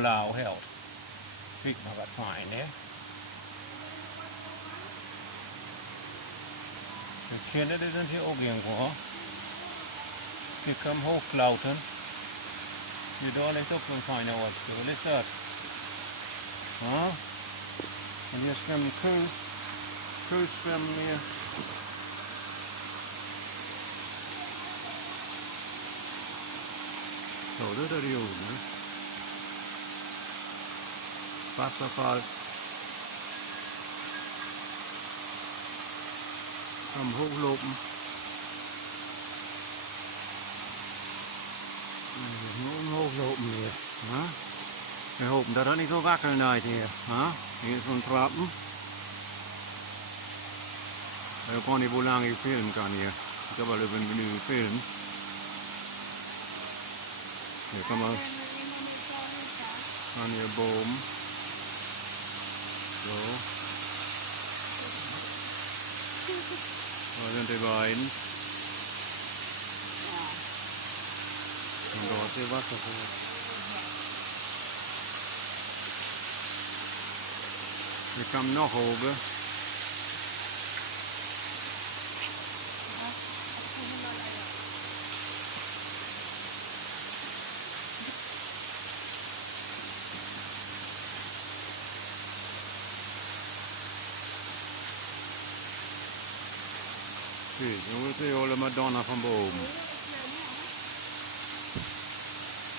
blauw held. Kijk maar wat fijn, hè? De kinderen zijn hier ook irgendwo. Kijk hem hoogklauteren. Hier daar ligt ook een fijne oortje. Wat is dat? Huh? En hier zwemmen Koos. Koos zwemmen hier. Zo, dat is die ook, hè? Wasserfall. Am hochlopen. Nur hochlopen hier. Ja? Wir hopen dat het niet zo wackeln uit hier. Ja? Hier is zo'n trappen. Ik weet niet hoe lang ik filmen kan hier. Ik heb al even een minuut gefilmd. Hier kan man aan je boom. Zo. Daar zijn die beiden. En daar is die waterval. Je kan nog hoger. Kijk, nu wordt die hele Madonna van boven.